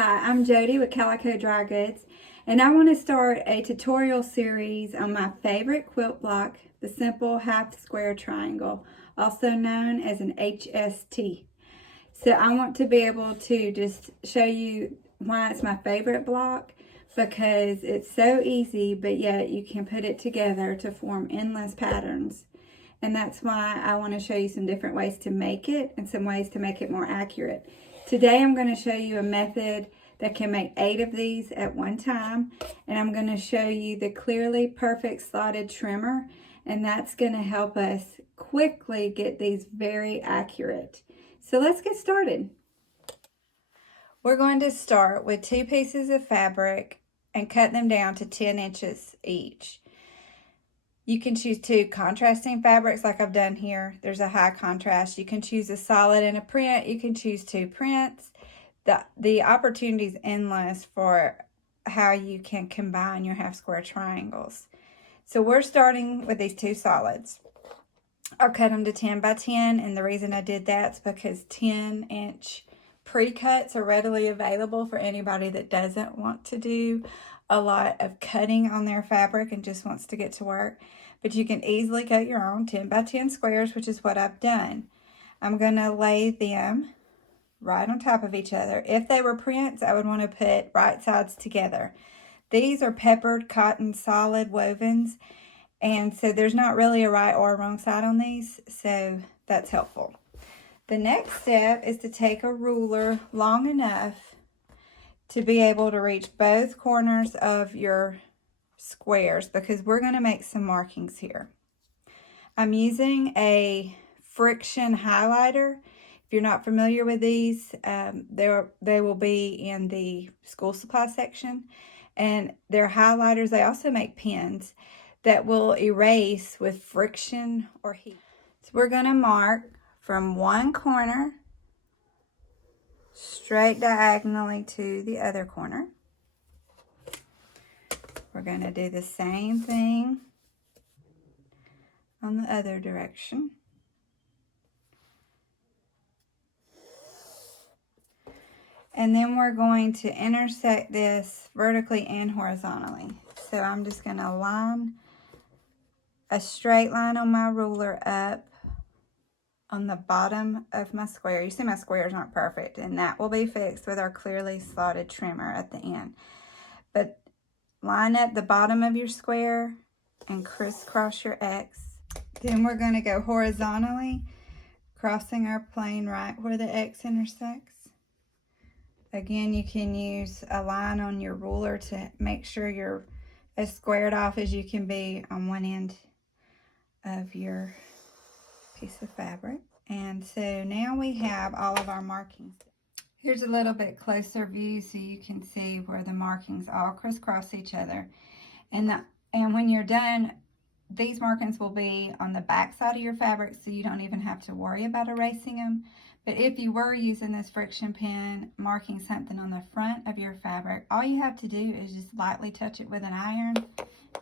Hi, I'm Jody with Calico Dry Goods, and I want to start a tutorial series on my favorite quilt block, the Simple Half Square Triangle, also known as an HST. So I want to be able to just show you why it's my favorite block, because it's so easy, but yet you can put it together to form endless patterns. And that's why I want to show you some different ways to make it and some ways to make it more accurate. Today I'm going to show you a method that can make 8 of these at one time, and I'm going to show you the Clearly Perfect slotted trimmer, and that's going to help us quickly get these very accurate. So let's get started. We're going to start with 2 pieces of fabric and cut them down to 10 inches each. You can choose 2 contrasting fabrics like I've done here. There's a high contrast. You can choose a solid and a print. You can choose 2 prints. The opportunity is endless for how you can combine your half square triangles. So we're starting with these 2 solids. I'll cut them to 10 by 10, and the reason I did that is because 10-inch pre-cuts are readily available for anybody that doesn't want to do a lot of cutting on their fabric and just wants to get to work. But you can easily cut your own 10 by 10 squares, which is what I've done. I'm going to lay them right on top of each other. If they were prints, I would want to put right sides together. These are peppered cotton solid wovens, and so there's not really a right or a wrong side on these, so that's helpful. The next step is to take a ruler long enough to be able to reach both corners of your squares, because we're going to make some markings here. I'm using a friction highlighter. If you're not familiar with these, they will be in the school supply section, and they're highlighters. They also make pens that will erase with friction or heat. So we're going to mark from one corner straight diagonally to the other corner. We're going to do the same thing on the other direction. And then we're going to intersect this vertically and horizontally. So I'm just going to line a straight line on my ruler up on the bottom of my square. You see my squares aren't perfect, and that will be fixed with our clearly slotted trimmer at the end. But line up the bottom of your square and crisscross your X. Then we're going to go horizontally, crossing our plane right where the X intersects. Again, you can use a line on your ruler to make sure you're as squared off as you can be on one end of your piece of fabric. And so now we have all of our markings. Here's a little bit closer view so you can see where the markings all crisscross each other. And when you're done, these markings will be on the back side of your fabric, so you don't even have to worry about erasing them. But if you were using this friction pen, marking something on the front of your fabric, all you have to do is just lightly touch it with an iron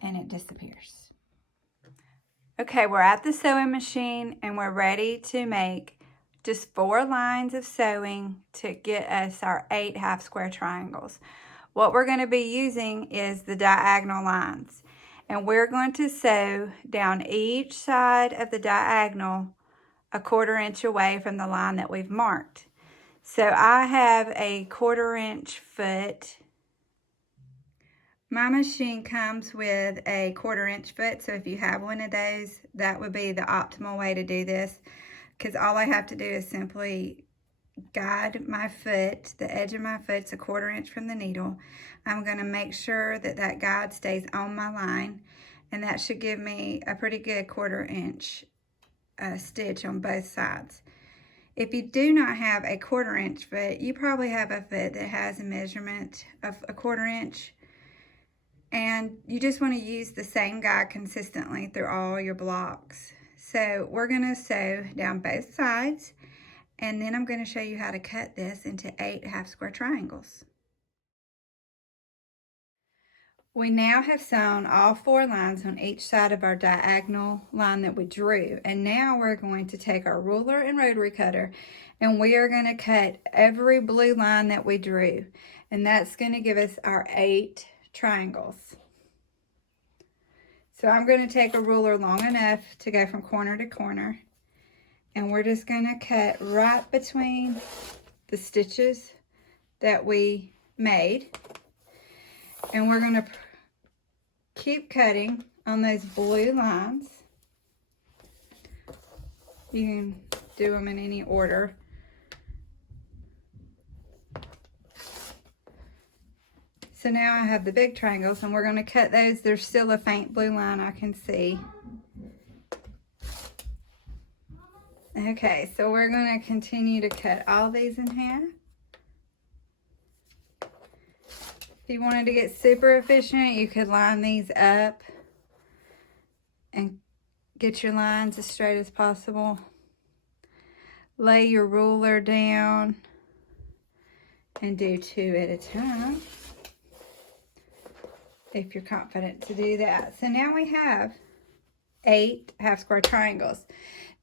and it disappears. Okay, we're at the sewing machine and we're ready to make just 4 lines of sewing to get us our 8 half square triangles. What we're going to be using is the diagonal lines, and we're going to sew down each side of the diagonal a 1/4 inch away from the line that we've marked. So I have a 1/4 inch foot. My machine comes with a 1/4 inch foot, so if you have one of those, that would be the optimal way to do this, because all I have to do is simply guide my foot. The edge of my foot's a 1/4 inch from the needle. I'm going to make sure that that guide stays on my line, and that should give me a pretty good 1/4 inch stitch on both sides. If you do not have a 1/4 inch foot, you probably have a foot that has a measurement of a 1/4 inch, and you just want to use the same guide consistently through all your blocks. So we're going to sew down both sides, and then I'm going to show you how to cut this into 8 half square triangles. We now have sewn all 4 lines on each side of our diagonal line that we drew. And now we're going to take our ruler and rotary cutter and we are going to cut every blue line that we drew. And that's going to give us our 8 triangles. So I'm going to take a ruler long enough to go from corner to corner. And we're just going to cut right between the stitches that we made. And we're going to keep cutting on those blue lines. You can do them in any order. So now I have the big triangles and we're going to cut those. There's still a faint blue line I can see. Okay, so we're going to continue to cut all these in half. If you wanted to get super efficient, you could line these up and get your lines as straight as possible. Lay your ruler down and do 2 at a time, if you're confident to do that. So now we have 8 half square triangles.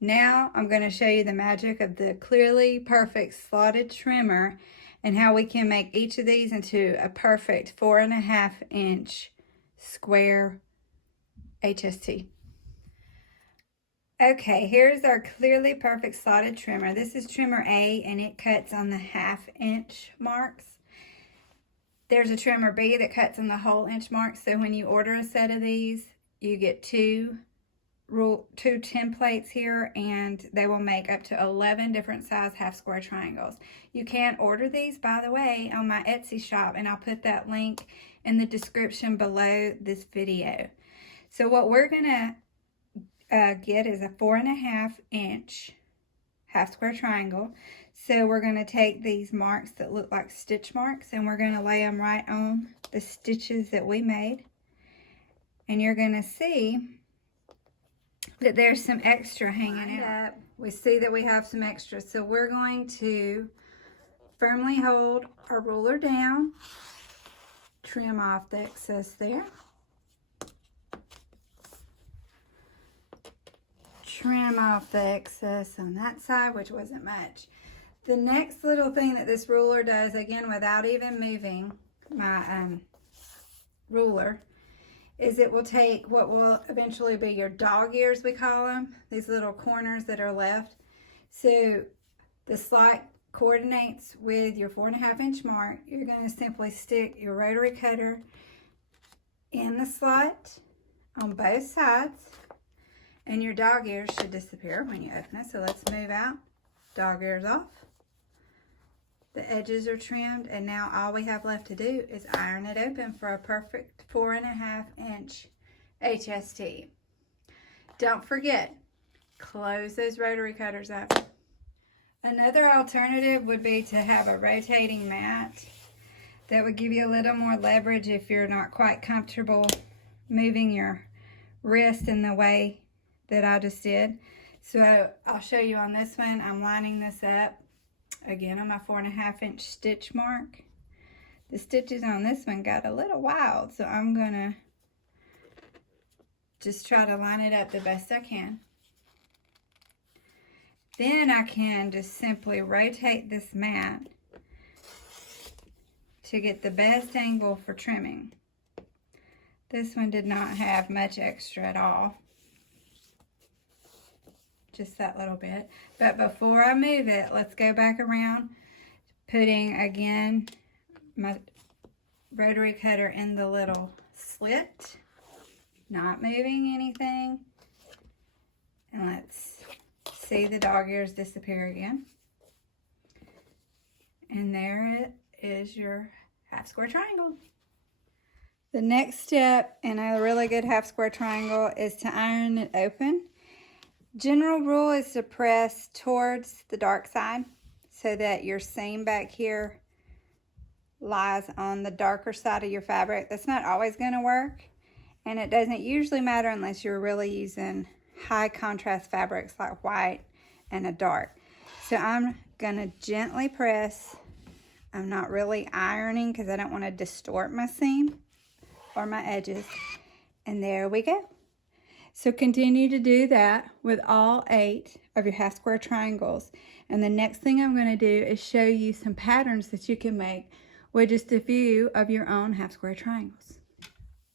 Now I'm going to show you the magic of the Clearly Perfect slotted trimmer and how we can make each of these into a perfect 4.5 inch square HST. Okay, here's our Clearly Perfect slotted trimmer. This is trimmer A and it cuts on the 1/2 inch marks. There's a trimmer B that cuts on the whole inch marks. So when you order a set of these, you get two templates here and they will make up to 11 different size half square triangles. You can order these, by the way, on my Etsy shop, and I'll put that link in the description below this video. So what we're gonna get is a 4.5 inch half square triangle. So we're gonna take these marks that look like stitch marks and we're gonna lay them right on the stitches that we made. And you're gonna see that there's some extra hanging out. We see that we have some extra. So we're going to firmly hold our ruler down, trim off the excess there. Trim off the excess on that side, which wasn't much. The next little thing that this ruler does, again, without even moving my ruler, is it will take what will eventually be your dog ears, we call them, these little corners that are left. So the slot coordinates with your 4.5 inch mark. You're going to simply stick your rotary cutter in the slot on both sides, and your dog ears should disappear when you open it. So let's move out, dog ears off. The edges are trimmed, and now all we have left to do is iron it open for a perfect 4.5 inch HST. Don't forget, close those rotary cutters up. Another alternative would be to have a rotating mat. That would give you a little more leverage if you're not quite comfortable moving your wrist in the way that I just did. So I'll show you on this one. I'm lining this up again on my 4.5 inch stitch mark. The stitches on this one got a little wild, so I'm gonna just try to line it up the best I can. Then I can just simply rotate this mat to get the best angle for trimming. This one did not have much extra at all. Just that little bit. But before I move it, let's go back around, putting again my rotary cutter in the little slit, not moving anything. And let's see the dog ears disappear again. And there it is, your half square triangle. The next step in a really good half square triangle is to iron it open. General rule is to press towards the dark side so that your seam back here lies on the darker side of your fabric. That's not always going to work, and it doesn't usually matter unless you're really using high contrast fabrics like white and a dark. So I'm going to gently press. I'm not really ironing because I don't want to distort my seam. or my edges. And there we go. So continue to do that with all 8 of your half square triangles. And the next thing I'm going to do is show you some patterns that you can make with just a few of your own half square triangles.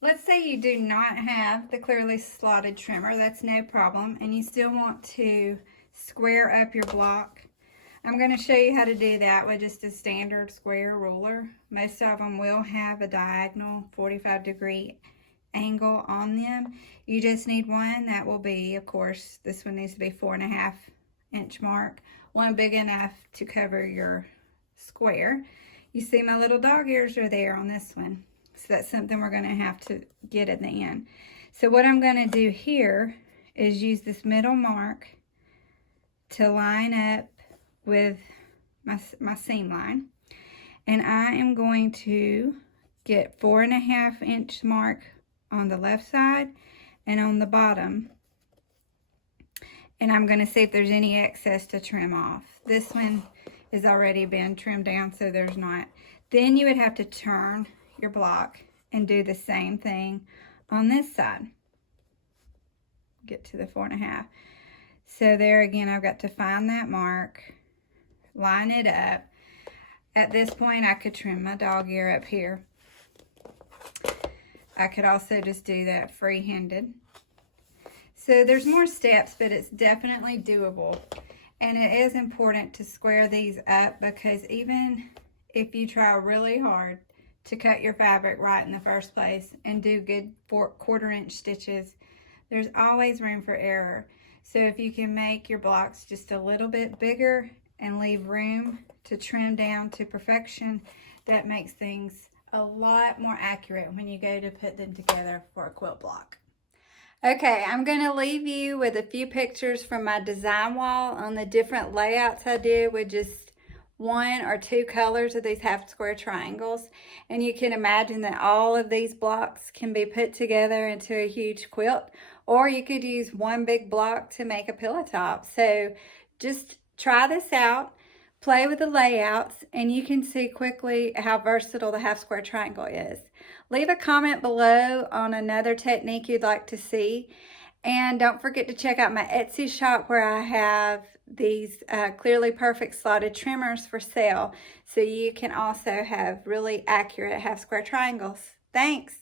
Let's say you do not have the clearly slotted trimmer. That's no problem. And you still want to square up your block. I'm going to show you how to do that with just a standard square ruler. Most of them will have a diagonal 45-degree angle on them. You just need one that will be, of course, this one needs to be 4.5-inch mark, one big enough to cover your square. You see my little dog ears are there on this one, so that's something we're going to have to get at the end. So what I'm going to do here is use this middle mark to line up with my seam line, and I am going to get 4.5-inch mark on the left side and on the bottom, and I'm going to see if there's any excess to trim off. This one has already been trimmed down, so there's not. Then you would have to turn your block and do the same thing on this side. Get to the 4.5. So there again, I've got to find that mark, line it up. At this point, I could trim my dog ear up here. I could also just do that free-handed. So there's more steps, but it's definitely doable. And it is important to square these up, because even if you try really hard to cut your fabric right in the first place and do good 1/4-inch stitches, there's always room for error. So if you can make your blocks just a little bit bigger and leave room to trim down to perfection, that makes things a lot more accurate when you go to put them together for a quilt block. Okay, I'm going to leave you with a few pictures from my design wall on the different layouts I did with just 1 or 2 colors of these half square triangles. And you can imagine that all of these blocks can be put together into a huge quilt, or you could use one big block to make a pillow top. So just try this out, play with the layouts, and you can see quickly how versatile the half square triangle is. Leave a comment below on another technique you'd like to see. And don't forget to check out my Etsy shop, where I have these clearly perfect slotted trimmers for sale. So you can also have really accurate half square triangles. Thanks.